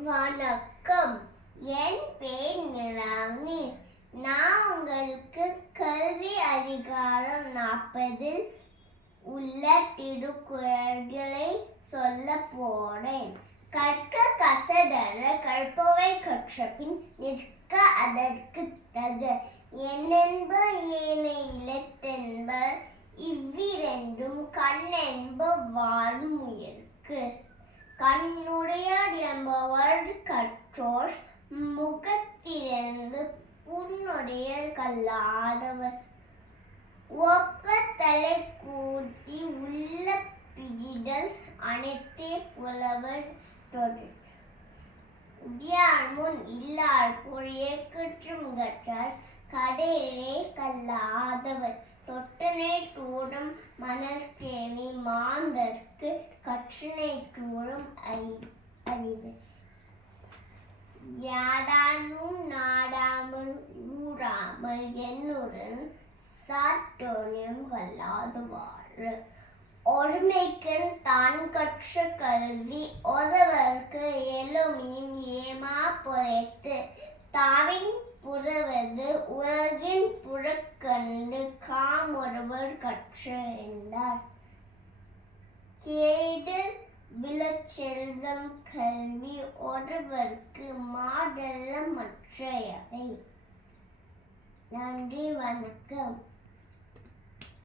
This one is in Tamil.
வணக்கம். என் பேர் நிலானி. நான் உங்களுக்கு கல்வி அதிகாரம் 40 உள்ள திருக்குறள்களை சொல்ல போறேன். கற்க கசடற கற்பவை கற்றபின் நிற்க அதற்கு தக. என்னென்ப ஏனை இலத்தென்ப இவ்விரண்டும் கண்ணென்ப வாழும் உயிர்க்கு. கண்ணுடையார் என்பவர் கற்றோர் முகத்திறந்து புண்ணுடையர் கல்லாதவர். ஒப்ப தலை கூட்டி உள்ள பிடிதல் அனைத்தே புலவர் தொடர். உடையார் முன் இல்லார் பொழிய கற்றும் கற்றார் கடையிலே கல்லாதவர். தொட்டனை தூரம் மணற்கேணி மாந்தர்க்கு கற்றனை தூரம் அறிவு. யாதானும் நாடாமல் ஊறாமல் என்னுடன் சாட்டோனியம் கல்லாதவாறு. ஒருமைக்கண் தான் கற்ற கல்வி ஒருவர்க்கு எழுமையும் ஏமா பொறைத்து. தாவின் புறவது உலகின் புறக்கண்டு காமொருவர் கற்ற என்றார். கேடில் விழச்செல்வம் கல்வி ஒருவர்க்கு மாடல்ல மற்றையவை. நன்றி, வணக்கம்.